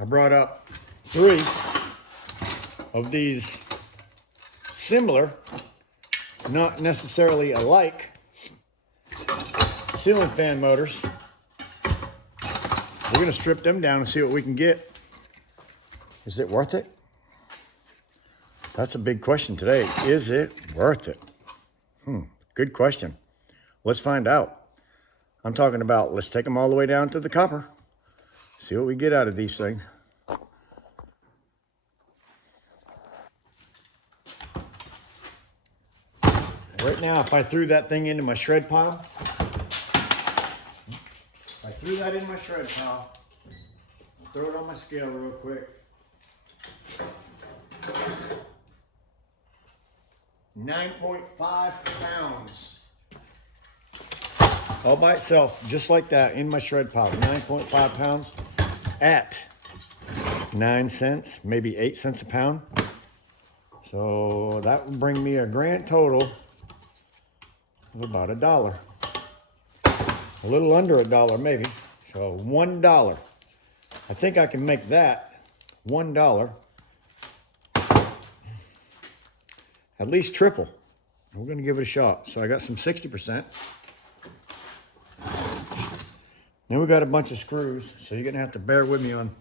I brought up 3 of these similar, not necessarily alike, ceiling fan motors. We're gonna strip them down and see what we can get. Is it worth it? That's a big question today. Is it worth it? Good question. Let's find out. I'm talking about, let's take them all the way down to the copper. See what we get out of these things. Right now, if I threw that thing into my shred pile, 9.5 pounds. All by itself, just like that, in my shred pile. 9.5 pounds at 9 cents, maybe 8 cents a pound. So that would bring me a grand total of about $1. A little under $1 maybe. So $1. I think I can make that $1 at least triple. We're gonna give it a shot. So I got some 60%. Then we got a bunch of screws. So you're gonna have to bear with me on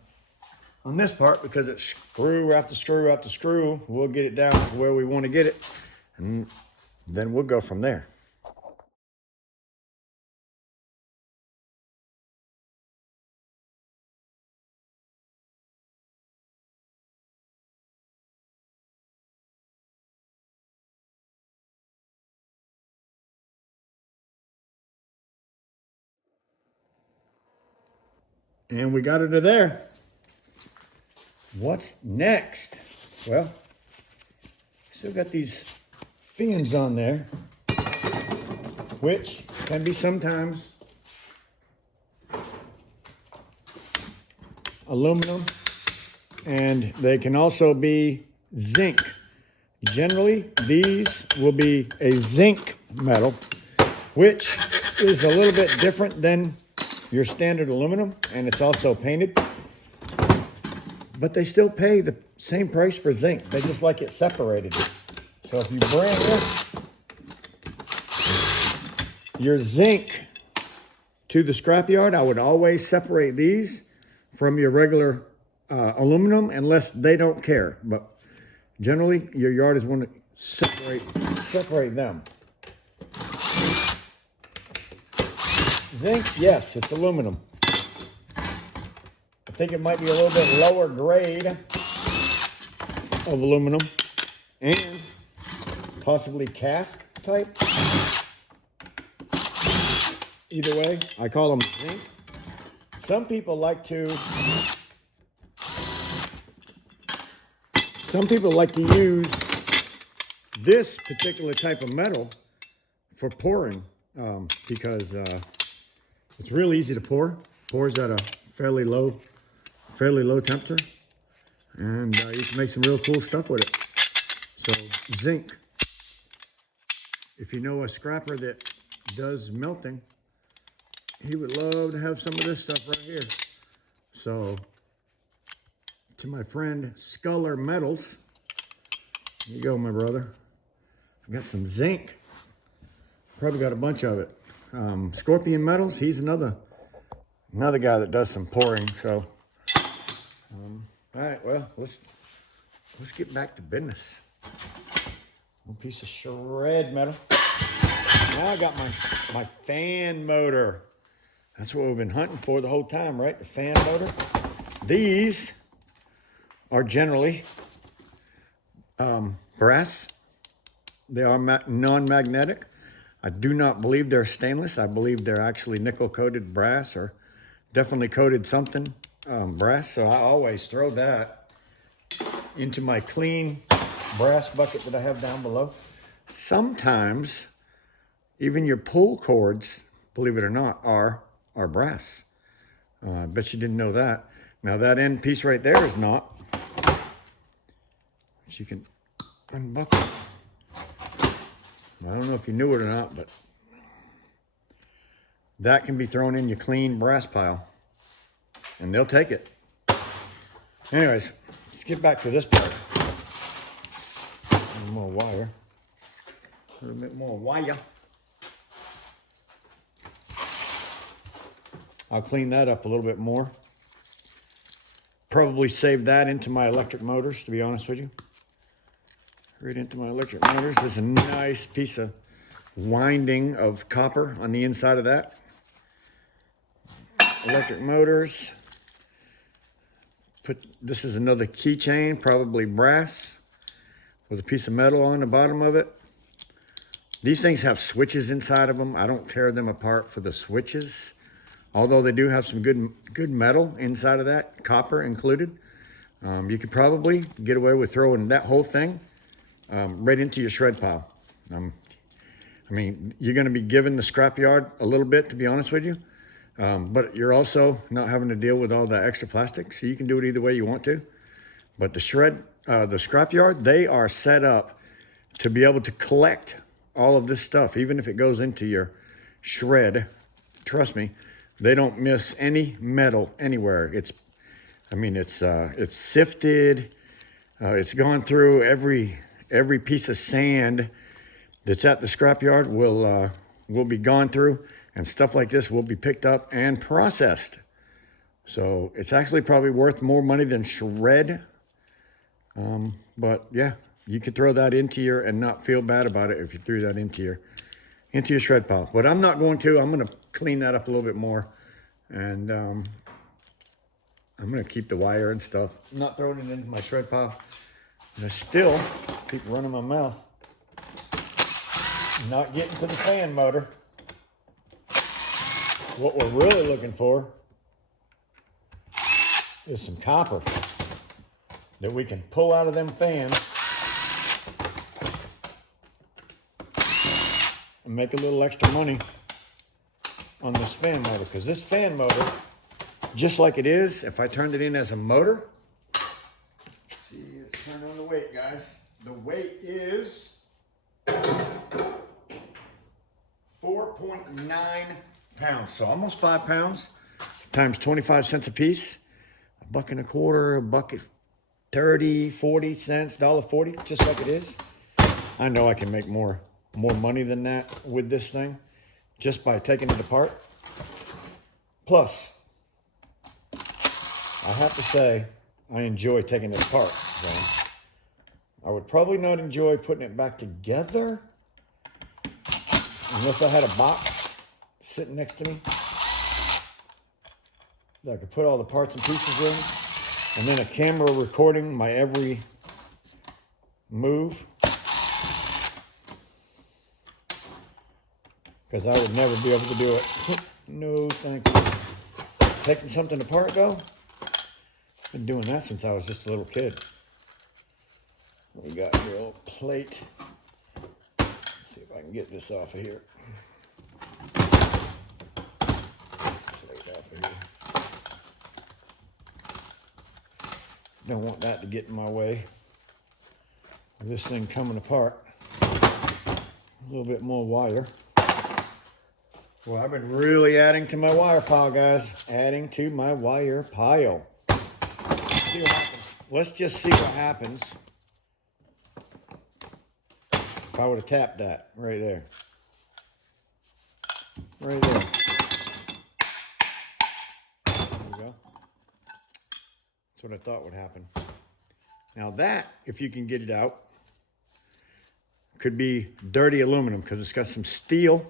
this part because it's screw after screw after screw. We'll get it down to where we want to get it, and then we'll go from there. And we got it to there. What's next? Well, still got these fins on there, which can be sometimes aluminum, and they can also be zinc. Generally, these will be a zinc metal, which is a little bit different than your standard aluminum, and it's also painted. But they still pay the same price for zinc. They just like it separated. So if you bring your zinc to the scrapyard, I would always separate these from your regular aluminum unless they don't care. But generally, your yard is going to separate them. Zinc, yes, it's aluminum. I think it might be a little bit lower grade of aluminum and possibly cast type. Either way, I call them zinc. Some people like to use this particular type of metal for pouring because it's real easy to pour. Pours at a fairly low temperature, and you can make some real cool stuff with it. So zinc, if you know a scrapper that does melting, he would love to have some of this stuff right here. So to my friend Sculler Metals, here you go, my brother. I've got some zinc. Probably got a bunch of it. Scorpion Metals, he's another guy that does some pouring. So all right, well, let's get back to business. One piece of shred metal. Now I got my fan motor. That's what we've been hunting for the whole time, right? The fan motor. These are generally brass. They are non-magnetic. I do not believe they're stainless. I believe they're actually nickel-coated brass, or definitely coated something brass. So I always throw that into my clean brass bucket that I have down below. Sometimes even your pull cords, believe it or not, are brass. I bet you didn't know that. Now that end piece right there is not. But you can unbuckle it. I don't know if you knew it or not, but that can be thrown in your clean brass pile, and they'll take it. Anyways, let's get back to this part. A little more wire. A little bit more wire. I'll clean that up a little bit more. Probably save that into my electric motors, to be honest with you. Right into my electric motors. There's a nice piece of winding of copper on the inside of that. Electric motors. This is another keychain, probably brass, with a piece of metal on the bottom of it. These things have switches inside of them. I don't tear them apart for the switches, although they do have some good metal inside of that, copper included. You could probably get away with throwing that whole thing right into your shred pile. I mean, you're going to be giving the scrapyard a little bit, to be honest with you. But you're also not having to deal with all that extra plastic, so you can do it either way you want to. But the scrapyard, they are set up to be able to collect all of this stuff, even if it goes into your shred. Trust me, they don't miss any metal anywhere. It's sifted. It's gone through every piece of sand that's at the scrapyard will be gone through. And stuff like this will be picked up and processed. So it's actually probably worth more money than shred. But yeah, you could throw that into your, and not feel bad about it if you threw that into your shred pile. But I'm not going to. I'm going to clean that up a little bit more. And I'm going to keep the wire and stuff. I'm not throwing it into my shred pile. And I still keep running my mouth. Not getting to the fan motor. What we're really looking for is some copper that we can pull out of them fans and make a little extra money on this fan motor. Because this fan motor, just like it is, if I turned it in as a motor, let's see, let's turn on the weight, guys. The weight is 4.9 pounds, so almost 5 pounds times 25 cents a piece, $1.25, $1.30, 40 cents, $1.40, just like it is. I know I can make more money than that with this thing just by taking it apart. Plus, I have to say, I enjoy taking it apart. So I would probably not enjoy putting it back together unless I had a box sitting next to me that I could put all the parts and pieces in, and then a camera recording my every move, because I would never be able to do it. No, thank you. Taking something apart, though, I've been doing that since I was just a little kid. We got here a little plate. Let's see if I can get this off of here. Don't want that to get in my way. This thing coming apart. A little bit more wire. Well, I've been really adding to my wire pile, guys. Adding to my wire pile. Let's see what happens. Let's just see what happens if I would have tapped that right there. Right there. There we go. That's what I thought would happen. Now that, if you can get it out, could be dirty aluminum because it's got some steel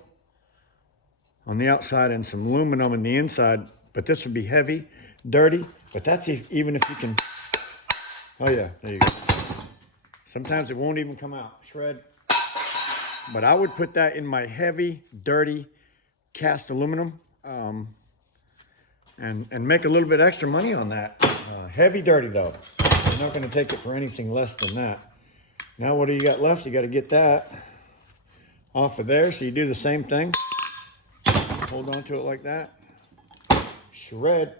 on the outside and some aluminum on the inside. But this would be heavy, dirty. But that's even if you can. Oh yeah, there you go. Sometimes it won't even come out. Shred. But I would put that in my heavy, dirty cast aluminum and make a little bit extra money on that. Heavy, dirty though. You're not going to take it for anything less than that. Now what do you got left? You got to get that off of there. So you do the same thing. Hold on to it like that. Shred.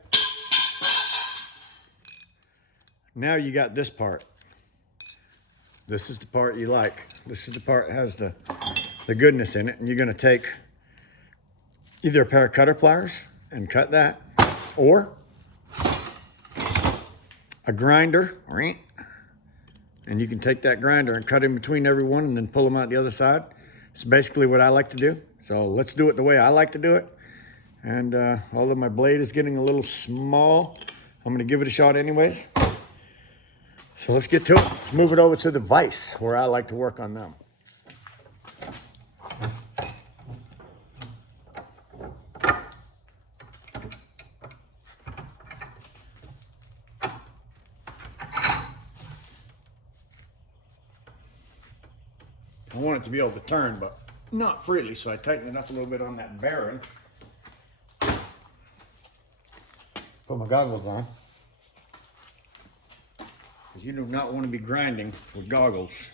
Now you got this part. This is the part you like. This is the part that has the goodness in it. And you're going to take either a pair of cutter pliers and cut that, or a grinder, and you can take that grinder and cut in between every one and then pull them out the other side. It's basically what I like to do. So let's do it the way I like to do it. And although my blade is getting a little small, I'm gonna give it a shot anyways. So let's get to it. Let's move it over to the vise where I like to work on them. I want it to be able to turn, but not freely, so I tighten it up a little bit on that bearing. Put my goggles on, because you do not want to be grinding with goggles.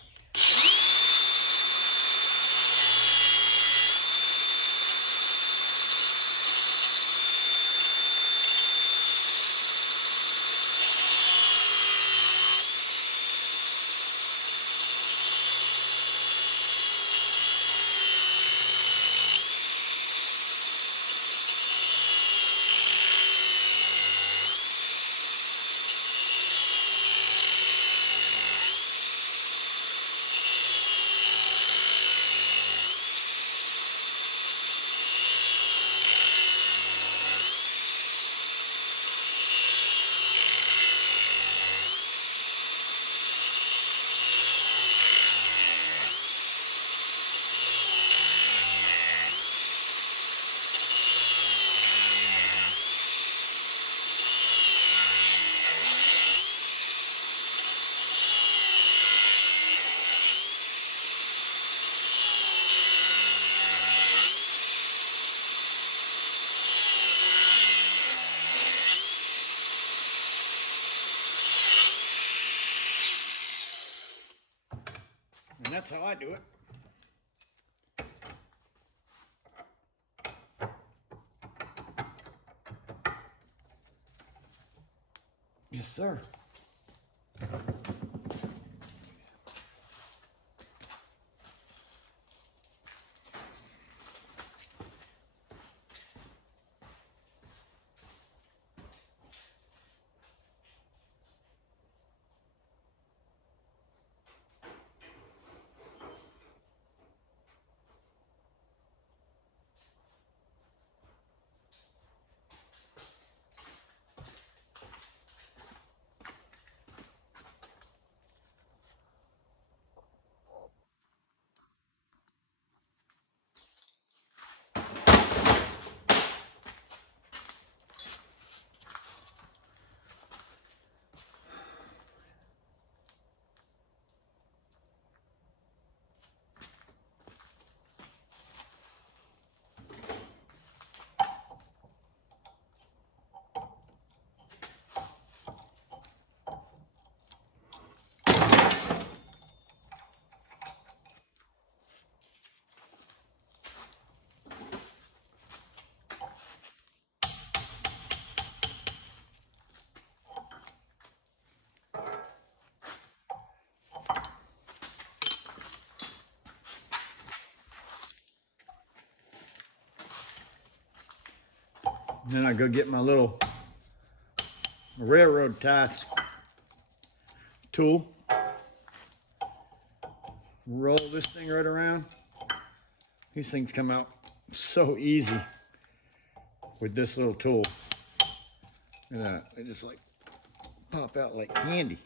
And that's how I do it. Yes, sir. Then I go get my little railroad ties tool, roll this thing right around. These things come out so easy with this little tool. Look at that, they just like pop out like candy.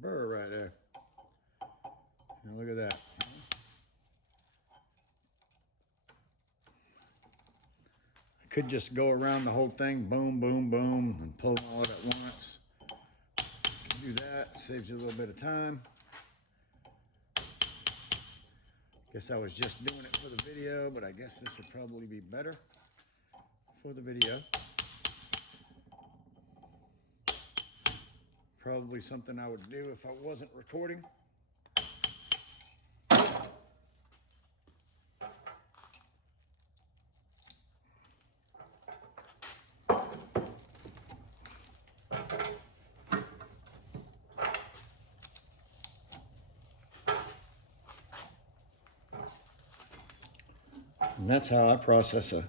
Burr right there. And look at that. I could just go around the whole thing, boom, boom, boom, and pull them all at once. Do that, saves you a little bit of time. Guess I was just doing it for the video, but I guess this would probably be better for the video. Probably something I would do if I wasn't recording. And that's how I process a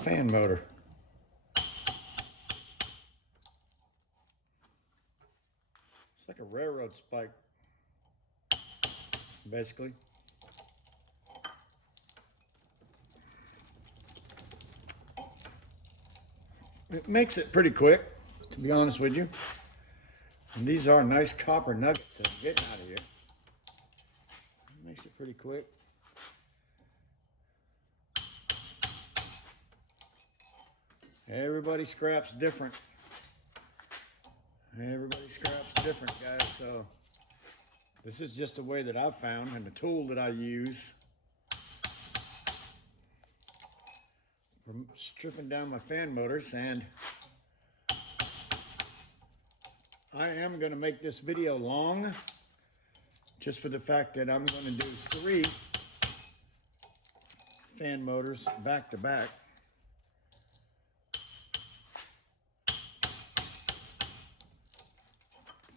fan motor. It's like a railroad spike, basically. It makes it pretty quick, to be honest with you. And these are nice copper nuggets that I'm getting out of here. It makes it pretty quick. Everybody scraps different. Everybody scraps different, guys. So this is just a way that I've found and the tool that I use for stripping down my fan motors. And I am going to make this video long just for the fact that I'm going to do 3 fan motors back to back.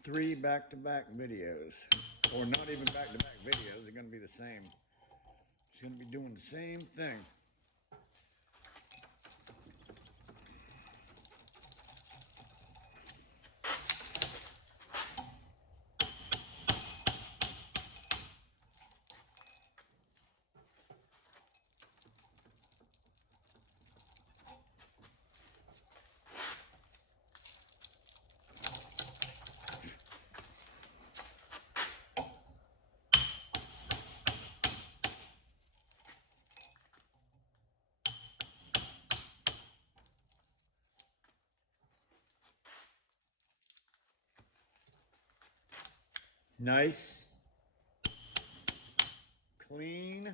Three back-to-back videos, or not even back-to-back videos. They're going to be the same. It's going to be doing the same thing. Nice, clean,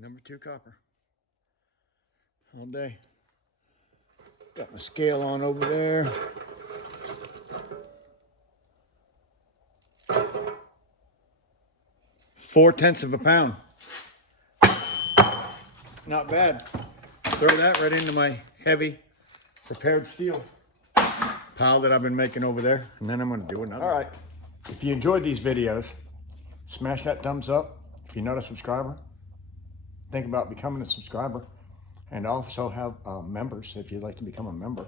number 2 copper. All day. Got my scale on over there. Four-tenths of a pound. Not bad. Throw that right into my heavy prepared steel pile that I've been making over there, and then I'm going to do another. All right. If you enjoyed these videos, smash that thumbs up. If you're not a subscriber, think about becoming a subscriber, and also have members if you'd like to become a member.